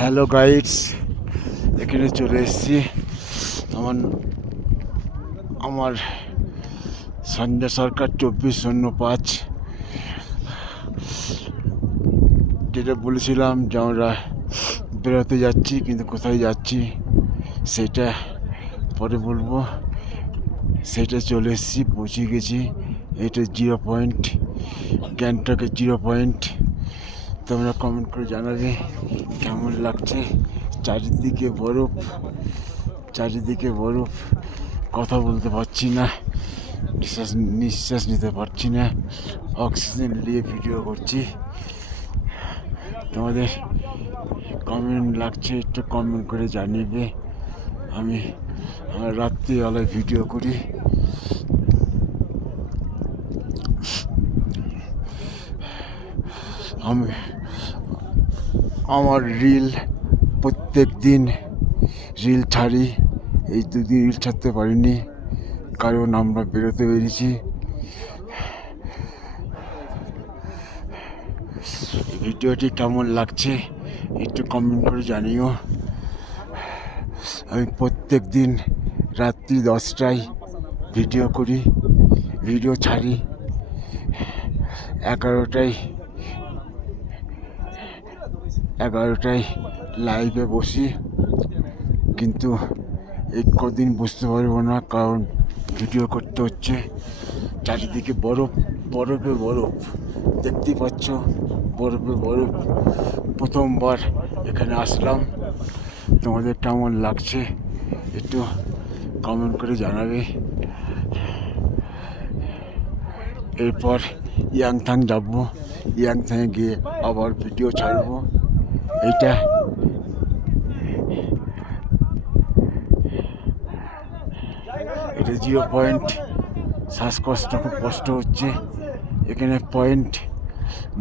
Hello guides, এখানে চলে এসেছি আমার আমার সঞ্জয় সরকার 2405, যেটা বলেছিলাম যে আমরা বেরোতে যাচ্ছি, কিন্তু কোথায় যাচ্ছি সেটা পরে বলবো। সেটা চলে এসেছি, পৌঁছে গেছি। এটা 0 পয়েন্ট, গ্যাংটকের 0 পয়েন্ট। তোমরা কমেন্ট করে জানাবে কেমন লাগছে। চারিদিকে বরফ, চারিদিকে বরফ, কথা বলতে পারছি না, নিঃশ্বাস নিতে পারছি না, অক্সিজেন নিয়ে ভিডিও করছি। তোমাদের কেমন লাগছে একটু কমেন্ট করে জানিয়ে। আমি রাত্রিবেলায় ভিডিও করি। আমি আমার রিল প্রত্যেক দিন রিল ছাড়ি। এই দুদিন রিল ছাড়তে পারিনি কারণ আমরা বেরোতে পেরেছি। ভিডিওটি কেমন লাগছে একটু কমেন্ট করে জানিও। আমি প্রত্যেক দিন রাত্রি 10টায় ভিডিও করি, ভিডিও ছাড়ি। 11টায় লাইভে বসি, কিন্তু এই কদিন বুঝতে পারবো না কারণ ভিডিও করতে হচ্ছে। চারিদিকে বরফ, বরফে বরফ, দেখতেই পাচ্ছ, বরফে বরফ। প্রথমবার এখানে আসলাম। তোমাদের কেমন লাগছে একটু কমেন্ট করে জানাবে। এরপর ইয়াংথাং যাবো, ইয়াংথাংয়ে গিয়ে আবার ভিডিও ছাড়বো। এটা এটা 0 পয়েন্ট। শ্বাসকষ্ট, খুব কষ্ট হচ্ছে। এখানে পয়েন্ট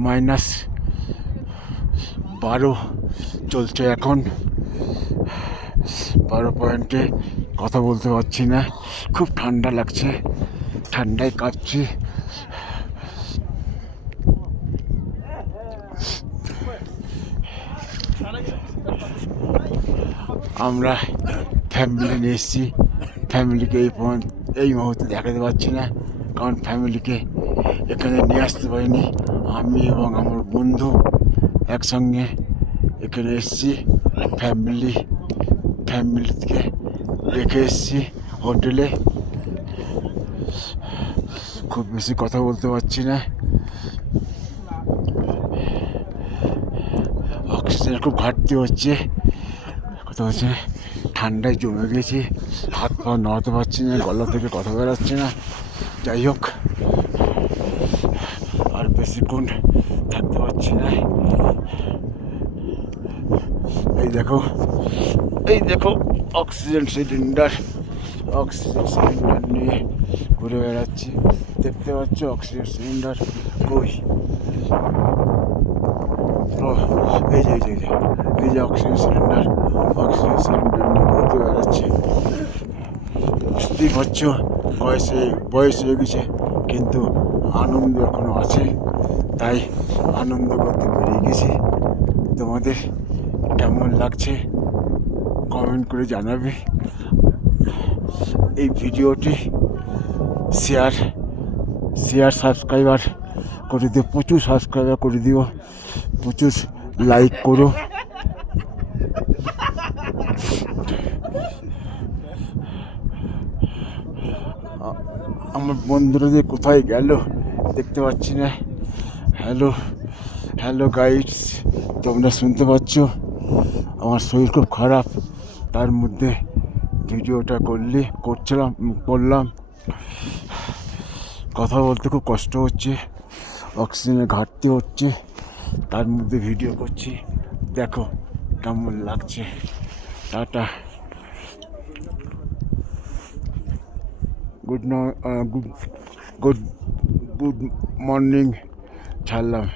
-12 চলছে এখন। 12 পয়েন্টে কথা বলতে পারছি না, খুব ঠান্ডা লাগছে, ঠান্ডায় কাঁপছি। আমরা ফ্যামিলি নিয়ে এসেছি, ফ্যামিলিকে এই মুহূর্তে দেখাতে পারছি না কারণ ফ্যামিলিকে এখানে নিয়ে আসতে পারিনি। আমি এবং আমার বন্ধু একসঙ্গে এখানে এসেছি। ফ্যামিলিকে রেখে এসেছি হোটেলে। খুব বেশি কথা বলতে পারছি না, অক্সিজেনের খুব ঘাটতি হচ্ছে। কথা হচ্ছে, ঠান্ডায় জমে গেছি, হাত পা নড়াতে পারছি না, গলা থেকে কথা বেরোচ্ছে না। যাই হোক, আর বেশিক্ষণ থাকতে পারছি না। এই দেখো অক্সিজেন সিলিন্ডার নিয়ে ঘুরে বেড়াচ্ছি। দেখতে পাচ্ছ অক্সিজেন সিলিন্ডার কই? এই যে অক্সিজেন সিলিন্ডার নিয়ে ঘুরতে বেড়াচ্ছে। বুঝতেই পারছো, বয়স হয়ে গেছে, কিন্তু আনন্দ এখনো আছে, তাই আনন্দ করতে বেরিয়ে গেছি। তোমাদের কেমন লাগছে কমেন্ট করে জানাবে। এই ভিডিওটি শেয়ার সাবস্ক্রাইবার করে দিও, প্রচুর সাবস্ক্রাইবার করে দিও, প্রচুর লাইক করো। আমার বন্ধুরা যে কোথায় গেল দেখতে পাচ্ছি না। হ্যালো গাইডস, তোমরা শুনতে পাচ্ছ? আমার শরীর খুব খারাপ, তার মধ্যে ভিডিওটা করলাম। কথা বলতে খুব কষ্ট হচ্ছে, অক্সিজেনের ঘাটতি হচ্ছে, তার মধ্যে ভিডিও করছি। দেখো কেমন লাগছে। টাটা, গুড মর্নিং, ছাড়লাম।